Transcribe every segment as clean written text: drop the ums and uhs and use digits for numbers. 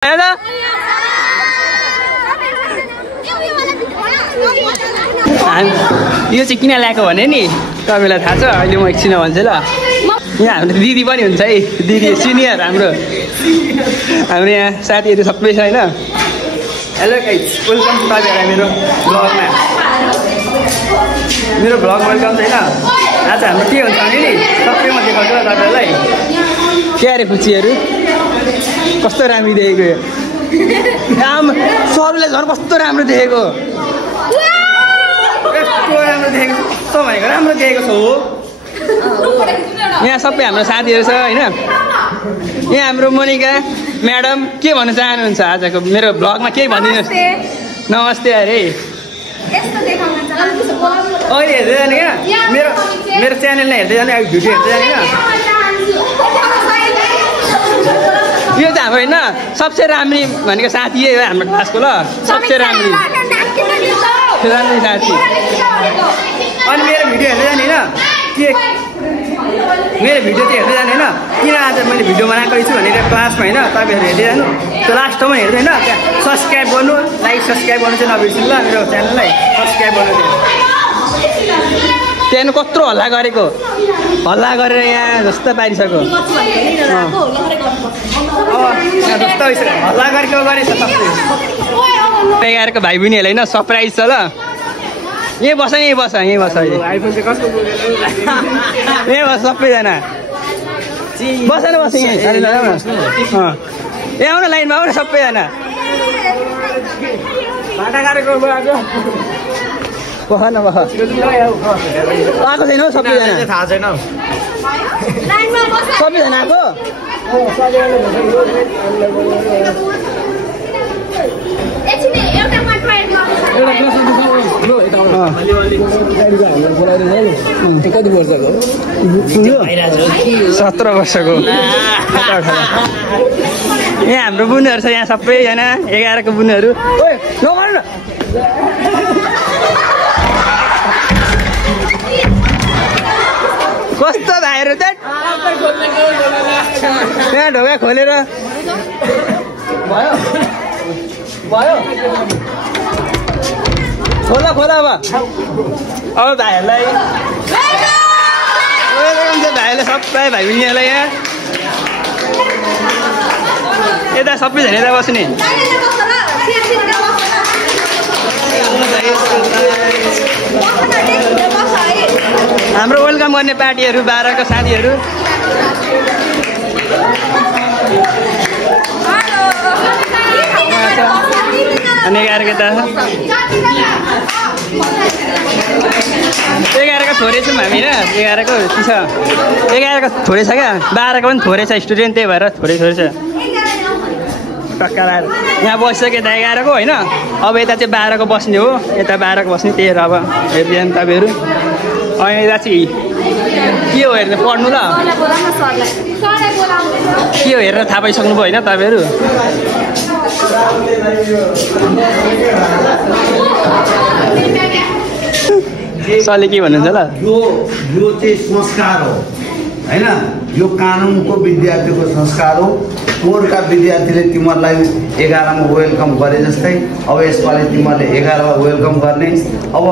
यो चाहिँ किन ल्याएको भने नि तपाईँलाई थाहा छ अहिले म एकछिन भन्छु ल यहाँ हाम्रो दिदी पनि हुन्छ है दिदी सिनियर हाम्रो यहाँ साथीहरू सबै छ होइन हेलो गाइस वेलकम तपाईँहरूलाई मेरो भ्लग वेलकम छैन आज हाम्रो के हुन्छ भने नि सबै म देखाउँछु ल तपाईँहरूलाई के अरे खुसीहरू कस्तो राम्रो देखेको यो सरले झन् कस्तो राम्रो देखेको कस्तो भनेको राम्रो देखेको छ हो यहाँ सबै हाम्रो साथीहरू छ होइन यहाँ हाम्रो मोनिका म्याडम के भन्न चाहनुहुन्छ आजको मेरो भ्लगमा केही भनिदिनुहोस् नमस्ते अरे अहिले हेर्दै जाने क्या मेरो च्यानललाई हेर्दै जाने भिडियो हेर्दै जाने क्या यो चाहिँ हाम्रो होइन सबसे राम्री भनेको साथी हो हाम्रो क्लासको ल सबसे राम्री साथी अनि मेरो भिडियो हेर्दै जाने होइन के मेरो भिडियो चाहिँ हेर्दै जाने होइन किन आज मैले भिडियो बनाएको छु भनेर क्लासमा होइन तपाईँहरू हेर्दै जानु त्यो लास्टमा हेर्दै होइन सब्सक्राइब गर्नु लाइक सब्सक्राइब गर्नु चाहिँ नबिर्सिनु ल मेरो च्यानललाई सब्सक्राइब गर्नु त्यहाँ कत्रो हल्ला गरेको हल्ला गरेर यहाँ जस्तो पारिसक्यो जस्तो हल्ला गरेको गरेछ सबै एघारको भाइ बहिनीहरूलाई होइन सरप्राइज छ ल यहीँ बस यहीँ बस यहीँ बस यहीँ बस सबैजना बसेर बस यहीँ ए आउन लाइनमा आउन सबैजना बस न बस आएको छैन हौ सबैजना थाहा छैन सबैजना आएको कति वर्षको 17 वर्षको यहाँ हाम्रो बुनुहरू छ यहाँ सबैजना 11को बुनुहरू कस्तो भाइहरू त यहाँ ढोका खोलेर भयो खोला खोला अब भाइहरूलाई भाइहरूले सबै भाइ बहिनीहरूलाई यहाँ यता सबैजना यता बस्ने हाम्रो वेलकम गर्ने पार्टीहरू 12को साथीहरू अनि 11को त 11को थोरै छौँ हामी होइन 11को के छ 11को थोरै छ क्या 12को पनि थोरै छ स्टुडेन्ट त्यही भएर थोरै छ टक्का लगाएर यहाँ बसिसक्यो त 11को होइन अब यता चाहिँ 12को बस्ने हो यता 12को बस्ने त्यही हो अब हेर्दैन तपाईँहरू अनि यता चाहिँ के हो हेर्नु पढ्नु ल के हो हेरेर थाहा पाइसक्नुभयो होइन तपाईँहरू सरले के भन्नुहुन्छ ल यो चाहिँ संस्कार हो हैन यो कानुनको विद्यार्थीको संस्कार हो कोरका विद्यार्थीले तिमीहरूलाई 11मा वेलकम गरे जस्तै अब यसपालि तिमीहरूले 11मा वेलकम गर्ने अब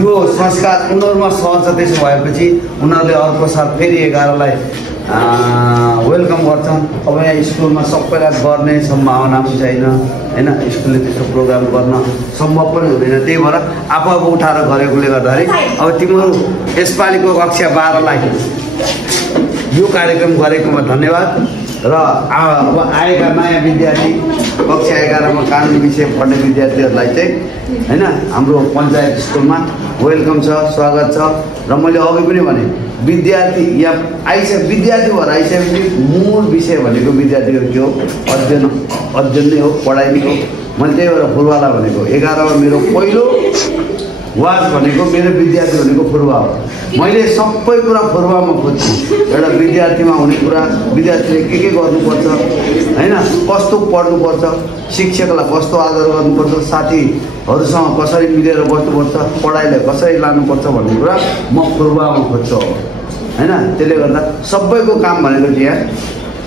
यो संस्कार उनीहरूमा सहज त्यसो भएपछि उनीहरूले अर्को साल फेरि 11लाई वेलकम गर्छन् अब यहाँ स्कुलमा सबैलाई गर्ने सम्भावना पनि छैन हैन स्कुलले त्यस्तो प्रोग्राम गर्न सम्भव पनि हुँदैन त्यही भएर आफू उठाएर गरेकोले गर्दाखेरि अब तिमीहरू यसपालिको कक्षा 12लाई यो कार्यक्रम गरेकोमा धन्यवाद र अब आएका नयाँ विद्यार्थी कक्षा 11मा कानुन विषय पढ्ने विद्यार्थीहरूलाई चाहिँ हैन हाम्रो पञ्चायत स्कुलमा वेलकम छ स्वागत छ र मैले अघि पनि भने विद्यार्थी या विद्यार्थी भएर आइसकेपछि मूल विषय भनेको विद्यार्थीको के हो अध्ययन नै हो पढाइ नै हो मैले त्यही भएर फुलवाला भनेको 11मा मेरो पहिलो वाच भनेको मेरो विद्यार्थी भनेको फुर्वा हो मैले सबै कुरा फुर्वामा खोज्छु एउटा विद्यार्थीमा हुने कुरा विद्यार्थीले के गर्नुपर्छ हैन कस्तो पढ्नुपर्छ शिक्षकलाई कस्तो आदर गर्नुपर्छ साथीहरूसँग कसरी मिलेर बस्नुपर्छ पढाइलाई कसरी लानुपर्छ भन्ने कुरा म फुर्वामा खोज्छु हैन त्यसले गर्दा सबैको काम भनेको चाहिँ यहाँ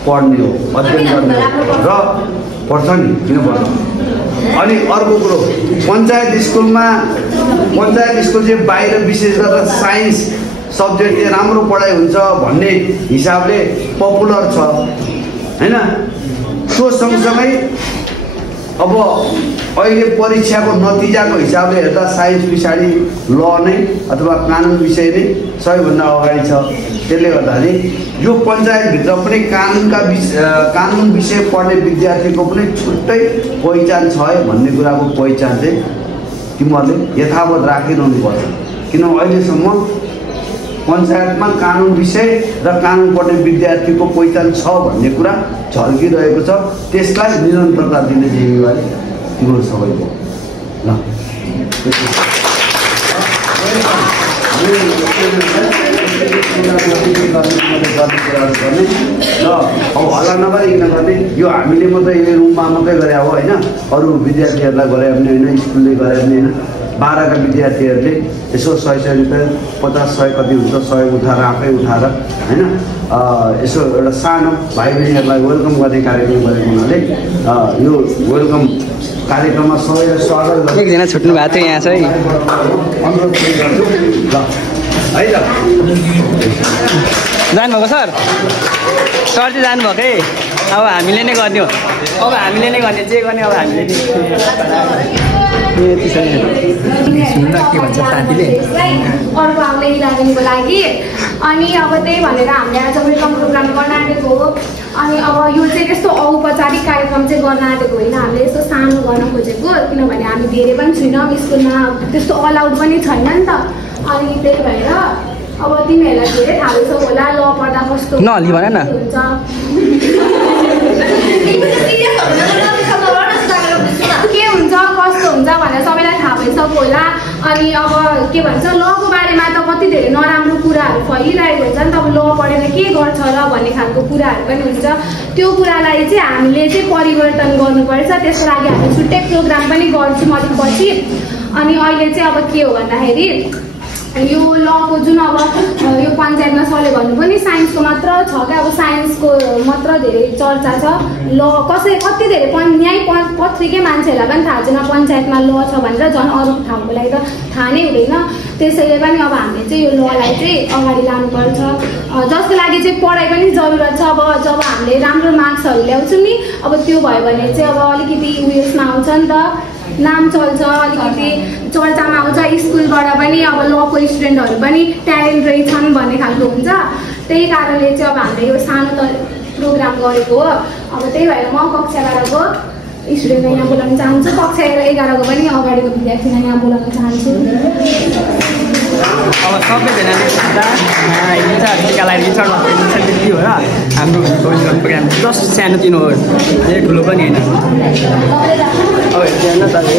पढ्ने हो अध्ययन गर्ने हो र पर्छ नि, किन पर्छ? अनि अर्को कुरो, पञ्चायत स्कुलमा पञ्चायत स्कुल चाहिँ बाहिर विशेष गरेर साइन्स सब्जेक्ट चाहिँ राम्रो पढाइ हुन्छ भन्ने हिसाबले पपुलर छ होइन। त्यो सँगसँगै अब अहिले परीक्षाको नतिजाको हिसाबले हेर्दा साइन्स पछाडि ल नै अथवा कानुन विषय नै सबैभन्दा अगाडि छ। त्यसले गर्दाखेरि यो पञ्चायतभित्र पनि कानुन विषय पढ्ने विद्यार्थीको पनि छुट्टै पहिचान छ है भन्ने कुराको पहिचान चाहिँ तिमीहरूले यथावत राखिरहनुपर्छ। किन अहिलेसम्म पञ्चायतमा कानुन विषय र कानुन पढ्ने विद्यार्थीको पहिचान छ भन्ने कुरा झल्किरहेको छ। त्यसलाई निरन्तरता दिने जिम्मेवारी तिम्रो सबैको ल। र अब हल्ला नगरिकन गर्ने, यो हामीले मात्रै रुममा मात्रै गरे हो होइन, अरू विद्यार्थीहरूलाई गरे पनि होइन, स्कुलले गरे पनि होइन। 12 का विद्यार्थीहरूले यसो 100 रुपियाँ 50-100 कति हुन्छ 100 उठाएर आफै उठाएर होइन यसो एउटा सानो भाइ बहिनीहरूलाई वेलकम गर्ने कार्यक्रम गरेको हुनाले यो वेलकम कार्यक्रममा सबैलाई स्वागत गर्छु। एकजना छुट्नु भएको थियो यहाँ चाहिँ अनुरोध गर्छु ल है ल। जानुभएको सर चाहिँ जानुभएको है। अब हामीले नै गर्ने हो, अब हामीले नै गर्ने, जे गर्ने अब हामीले नै। के भन्छ साथीले अर्को आउने इलाजको लागि। अनि अब त्यही भनेर हामीले आज वेलकम प्रोग्राम गर्न आँटेको हो। अनि अब यो चाहिँ त्यस्तो औपचारिक कार्यक्रम चाहिँ गर्न आँटेको होइन, हामीले यस्तो सानो गर्न खोजेको, किनभने हामी धेरै पनि छैनौँ, स्कुलमा त्यस्तो अलाउड पनि छैन नि त। अनि त्यही भएर अब तिमीहरूलाई धेरै थाहा छ होला ल पढ्दा कस्तो नहल्ली भन न हुन्छ। के हुन्छ कस्तो हुन्छ भनेर सबैलाई थाहा भइसक्यो होला। अनि अब के भन्छ लको बारेमा त कति धेरै नराम्रो कुराहरू फैलिरहेको हुन्छ नि त। अब ल पढेर के गर्छ र भन्ने खालको कुराहरू पनि हुन्छ। त्यो कुरालाई चाहिँ हामीले चाहिँ परिवर्तन गर्नुपर्छ। त्यसको लागि हामी छुट्टै प्रोग्राम पनि गर्छौँ अलिक पछि। अनि अहिले चाहिँ अब के हो भन्दाखेरि यो लको जुन अब यो पञ्चायतमा सरले भन्नु पनि साइन्सको मात्र छ क्या। अब साइन्सको मात्र धेरै चर्चा छ। ल कति धेरै यहीँ पत्रिकै मान्छेहरूलाई पनि थाहा छैन पञ्चायतमा ल छ भनेर, झन् अरू ठाउँको लागि त थाहा नै हुँदैन। त्यसैले पनि अब हामीले चाहिँ यो ललाई चाहिँ अगाडि लानुपर्छ, जसको लागि चाहिँ पढाइ पनि जरुरत छ। अब जब हामीले राम्रो मार्क्सहरू ल्याउँछौँ नि, अब त्यो भयो भने चाहिँ अब अलिकति उयसमा आउँछ नि त, नाम चल्छ, अलिकति चर्चामा आउँछ। स्कुलबाट पनि अब लको स्टुडेन्टहरू पनि ट्यालेन्ट रहेछन् भन्ने खालको हुन्छ। त्यही कारणले चाहिँ अब हामीले यो सानो प्रोग्राम गरेको हो। अब त्यही भएर म कक्षा 12को स्टुडेन्टलाई यहाँ बोलाउन चाहन्छु, कक्षा 11को पनि अगाडिको विद्यार्थीलाई यहाँ बोलाउन चाहन्छु। अब सबैजनाले टिका लगाएर इन्सर्ट हो र हाम्रो प्रोग्राम जस्ट सानोतिनो हो, धेरै ठुलो पनि होइन। अब हेर्नु त सबै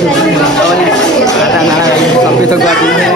थोक गरिदिनु।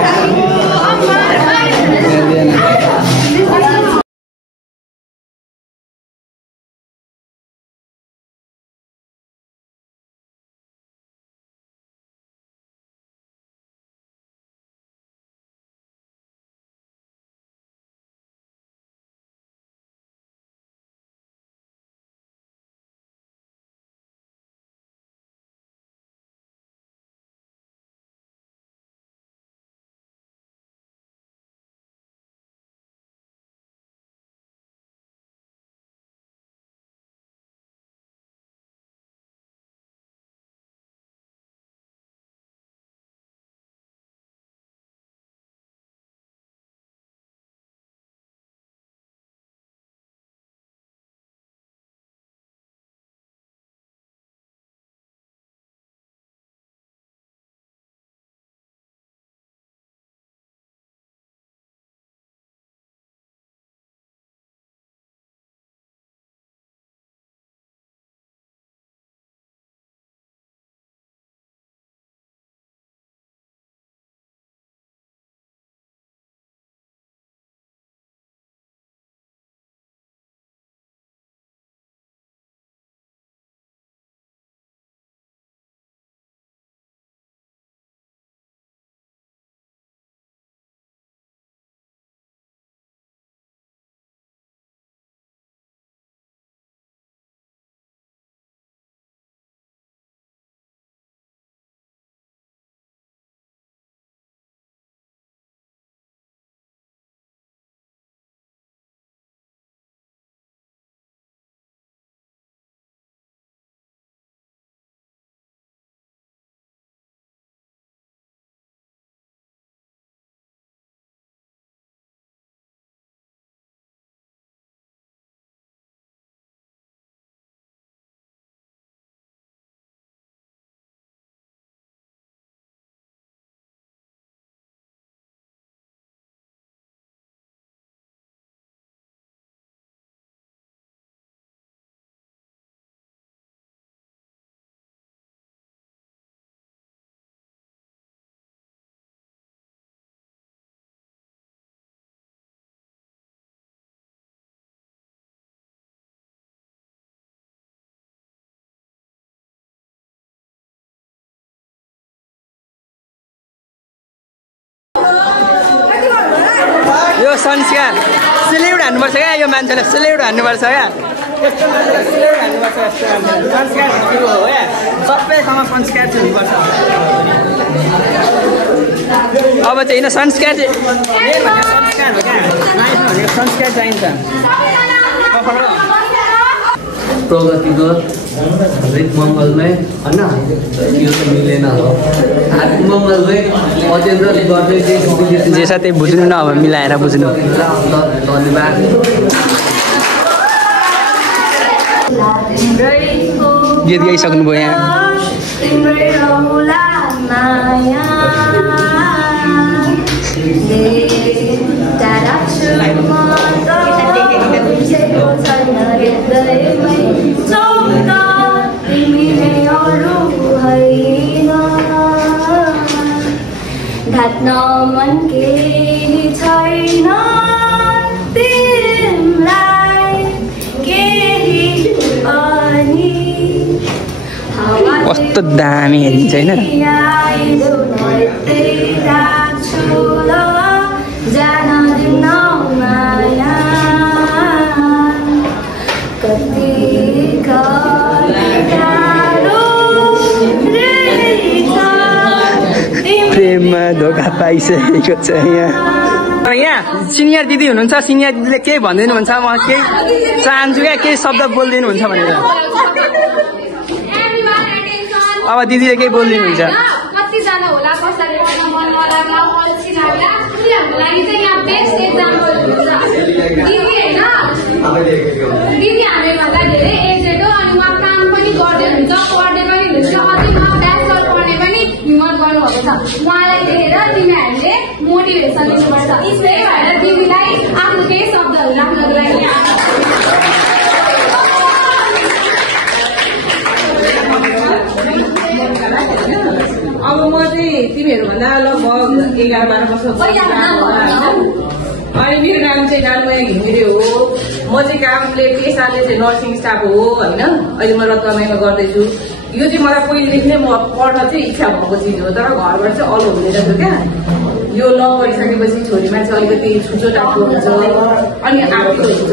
संस्कार सेल्युट हान्नुपर्छ क्या यो मान्छेलाई सेल्युट हान्नुपर्छ क्या यस्तो मान्छेलाई सेल्युट हान्नुपर्छ यस्तो मान्छेलाई संस्कार भनेको हो क्या सबैसँग संस्कार चाहिँ हुनुपर्छ अब चाहिँ होइन संस्कार चाहिँ मेन भनेको संस्कार हो क्या लाइफमा भनेको संस्कार चाहिन्छ प्रगति गर हरेक मङ्गलमै होइन यो त मिलेन हो हरेक मङ्गलमै अध्ययन गर्दै जे छ त्यही बुझ्नु न अब मिलाएर बुझ्नु धन्यवाद गीत गाइसक्नुभयो यहाँ घाट्न मन केही छैन तिमीलाई केही अनि कस्तो दामी हेरिन्छ होइन जान दिन माया कति प्रेममा धोका पाइसकेको छ यहाँ सिनियर दिदी हुनुहुन्छ सिनियर दिदीले केही भनिदिनुहुन्छ म केही चाहन्छु क्या केही शब्द बोलिदिनुहुन्छ भनेर अब दिदीले केही बोलिदिनुहुन्छ कतिजना होला कसरी मन नलाग्ला अल्छी लाग्ला उनीहरूको लागि चाहिँ यहाँ बेस्ट एक्जाम्पल हुन्छ दिदी होइन दिदी हामीभन्दा धेरै एजेड हो अनि उहाँ काम पनि गर्दै हुन्छ पढ्दै पनि हुन्छ अझै उहाँ ब्याचलर पढ्ने पनि हिम्मत गर्नुभएको छ उहाँलाई देखेर तिमीहरूले मोटिभेसन लिनुपर्छ त्यही भएर दिदीलाई आफ्नो केही शब्दहरू राख्नको लागि अब म चाहिँ तिमीहरूभन्दा लगभग 11-12 वर्ष अनि मेरो नाम चाहिँ नानमया घिमिरे हो म चाहिँ कामले पेसाले चाहिँ नर्सिङ स्टाफ हो होइन अहिले म रत्नमाईमा गर्दैछु यो चाहिँ मलाई पहिलेदेखि नै म पढ्न चाहिँ इच्छा भएको चिज हो तर घरबाट चाहिँ अलो हुँदैन थियो क्या यो ल गरिसकेपछि छोरी मान्छे अलिकति छुचो टाइपको हुन्छ अनि आएको हुन्छ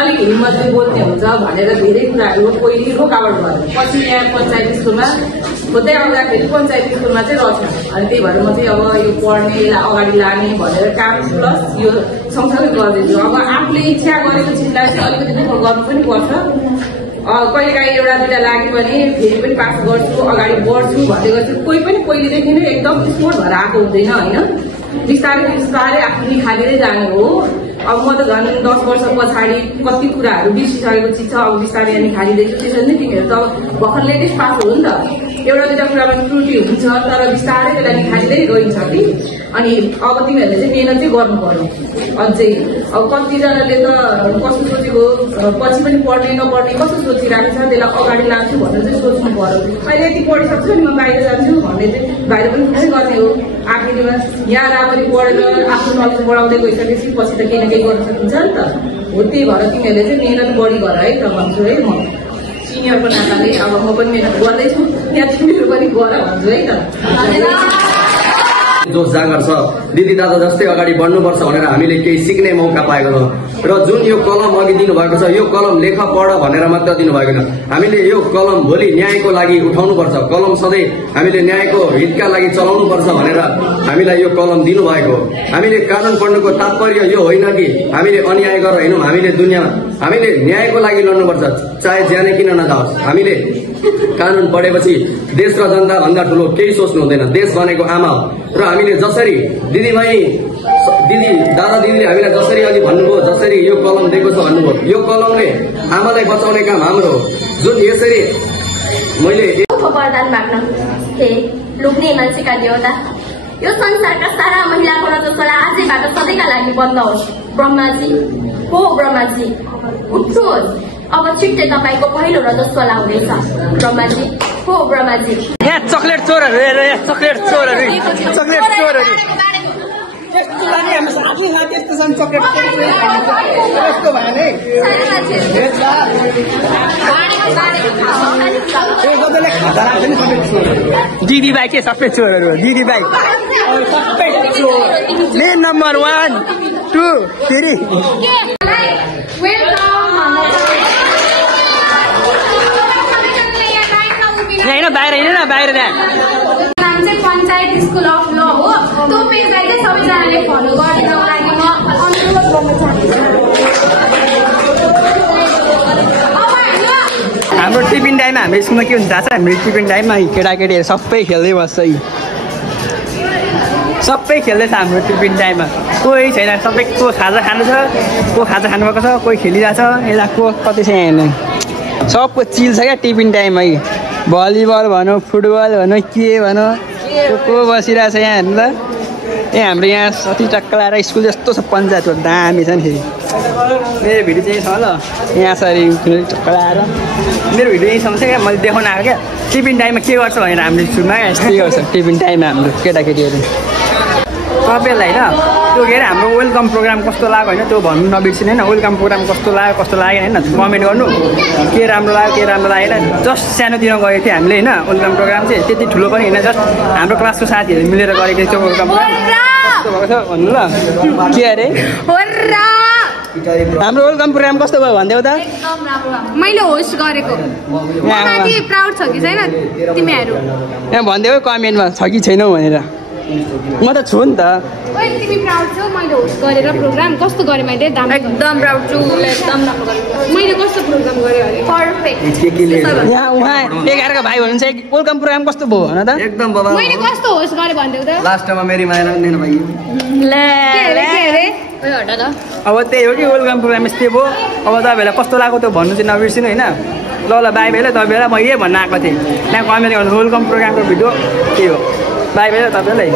अलिक हिम्मतले बोल्ने हुन्छ भनेर धेरै कुराहरू पहिले रोकावट भयो पछि यहाँ पञ्चायत स्कुलमा खोज्दै आउँदाखेरि पञ्चायत स्कुलमा चाहिँ रहेछ अनि त्यही भएर म चाहिँ अब यो पढ्ने अगाडि लाने भनेर काम प्लस यो सँगसँगै गर्दैछु अब आफूले इच्छा गरेको चिजलाई चाहिँ अलिकति दुःख गर्नु पनि पर्छ कहिलेकाहीँ एउटा दुइटा लाग्यो भने फेरि पनि पास गर्छु अगाडि बढ्छु भन्दै गर्छु कोही पनि पहिलेदेखि नै एकदम स्पोर्ट भएर आएको हुँदैन होइन बिस्तारै बिस्तारै आफ्नो निखालेरै जानु हो अब म त झन् 10 वर्ष पछाडि कति कुराहरू बिर्सिसकेको चिज छ अब बिस्तारै निखालिँदैछु त्यसरी नै तिमीहरू त अब भर्खर लेटेस्ट पास हो नि त एउटा दुइटा कुरामा त्रुटि हुन्छ तर बिस्तारै त्यसलाई निखालिँदै गइन्छ कि अनि अब तिमीहरूले चाहिँ मेहनत चाहिँ गर्नु पर्यो अझै अब कतिजनाले त कस्तो सोचेको पछि पनि पढ्ने नपढ्ने कस्तो सोचिरहेको छ त्यसलाई अगाडि लान्छु भनेर चाहिँ सोच्नु पर्यो अहिले यति पढिसक्छु नि म बाहिर जान्छु भन्ने चाहिँ बाहिर पनि खुबै गर्ने हो आखिरमा यहाँ राम्ररी पढेर आफ्नो नलेज बढाउँदै गइसकेपछि पछि त केही न केही गर्न सकिन्छ नि त हो त्यही भएर तिमीहरूले चाहिँ मेहनत बढी गर है त भन्छु है म सिनियरको नाताले अब म पनि मेहनत गर्दैछु यहाँ तिमीहरू पनि गर भन्छु है त जोस जागर छ दिदी दादा जस्तै अगाडि बढ्नुपर्छ भनेर हामीले केही सिक्ने मौका पाएको छौँ र जुन यो कलम अघि दिनुभएको छ यो कलम लेख पढ भनेर मात्र दिनुभएको छैन हामीले यो कलम भोलि न्यायको लागि उठाउनुपर्छ कलम सधैँ हामीले न्यायको हितका लागि चलाउनुपर्छ भनेर हामीलाई यो कलम दिनुभएको हामीले कानुन पढ्नुको तात्पर्य यो होइन कि हामीले अन्याय गरेर हिँडौँ हामीले दुनियाँमा हामीले न्यायको लागि लड्नुपर्छ चाहे ज्यानै किन नजाओस् हामीले कानुन पढेपछि देश र जनता भन्दा ठुलो केही सोच्नु हुँदैन देश भनेको आमा हो र हामीले जसरी दिदी दादा दिदीले हामीलाई जसरी अघि भन्नुभयो जसरी यो कलम दिएको छ भन्नुभयो यो कलमले आमालाई बचाउने काम हाम्रो हो जुन यसरी मैले वरदान माग्न हे लोग्ने मान्छेका देवता यो संसारका सारा महिलाको रजस्वला आजैबाट सधैँका लागि बन्द होस् ब्रह्माजी हो ब्रह्माजी उठ्नुहोस् अब छिट्टै तपाईँको पहिलो रजस्वला हुनेछ ब्रह्माजी हो ब्रह्माजी यहाँ चकलेट चोरहरू चकलेट चोरहरू दिदी भाइ के सबै चोरहरू दिदी भाइ सबै चोर मेन नम्बर 1 2 3 होइन बाहिर हिँड न बाहिर त्यहाँ नाम चाहिँ पञ्चायत स्कुल अफ ल हो त्यो पेजलाई चाहिँ सबैजनाले फलो गरिदिनको लागि म अनुरोध गर्न चाहन्छु हाम्रो टिफिन टाइममा हाम्रो स्कुलमा के हुन्छ थाहा छ हाम्रो टिफिन टाइममा केटाकेटीहरू सबै खेल्दै बस्छ सबै खेल्दैछ हाम्रो टिफिन टाइममा कोही छैन सबै को खाजा खानु छ को खाजा खानुभएको छ कोही खेलिरहेछ यता को कति छ यहाँ सबको चिल छ क्या टिफिन टाइम है भलिबल भनौँ फुटबल भनौँ के भनौँ को बसिरहेछ यहाँ हेर्नु त हाम्रो यहाँ अति टक्क लाएर स्कुल जस्तो छ पञ्चायतको दामी छ नि फेरि मेरो भिडियो चाहिँ छ ल यहाँ सरी टक्क लाएर मेरो भिडियो यहीँसम्म छ क्या मैले देखाउन आएको क्या टिफिन टाइममा के गर्छ भनेर हाम्रो स्कुलमा यस्तै गर्छ टिफिन टाइममा हाम्रो केटाकेटीहरू तपाईँहरूलाई होइन त्यो के अरे हाम्रो वेलकम प्रोग्राम कस्तो लाग्यो होइन त्यो भन्नु नबिर्सिनु होइन वेलकम प्रोग्राम कस्तो लाग्यो होइन कमेन्ट गर्नु के राम्रो लागेन जस्ट सानोतिर गएको थियो हामीले होइन वेलकम प्रोग्राम चाहिँ त्यति ठुलो पनि होइन जस्ट हाम्रो क्लासको साथीहरूले मिलेर गरेको थियो वेलकम प्रोग्राम कस्तो भएको छ भन्नु ल के अरे हाम्रो वेलकम प्रोग्राम कस्तो भयो भनिदेऊ त मैले होस्ट गरेको माथि प्राउड छ कि छैन तिमीहरू यहाँ भनिदेऊ कमेन्टमा छ कि छैनौ भनेर म त छु नि त तिमी प्राउड छौ मैले होस्ट गरेर प्रोग्राम कस्तो गरेँ मैले एकदम प्राउड छु एकदम राम्रो गरेँ मैले कस्तो प्रोग्राम गरेँ अरे पर्फेक्ट यहाँ उहाँ 11 का भाइ हुनुहुन्छ वेलकम प्रोग्राम कस्तो भयो भन त एकदम बाबा मैले कस्तो होस्ट गरेँ भनिदेऊ त लास्टमा मेरी माया लाग्दैन भाइ अब त्यही हो कि वेलकम प्रोग्राम यस्तै भयो अब तपाईँहरूलाई कस्तो लाग्यो त्यो भन्नु चाहिँ नबिर्सिनु होइन ल बाई भाइ ल तपाईँलाई म यही भन्न आएको थिएँ त्यहाँ कमेन्ट गर्नु वेलकम प्रोग्रामको भिडियो त्यही हो बाई भाइ ल तपाईँलाई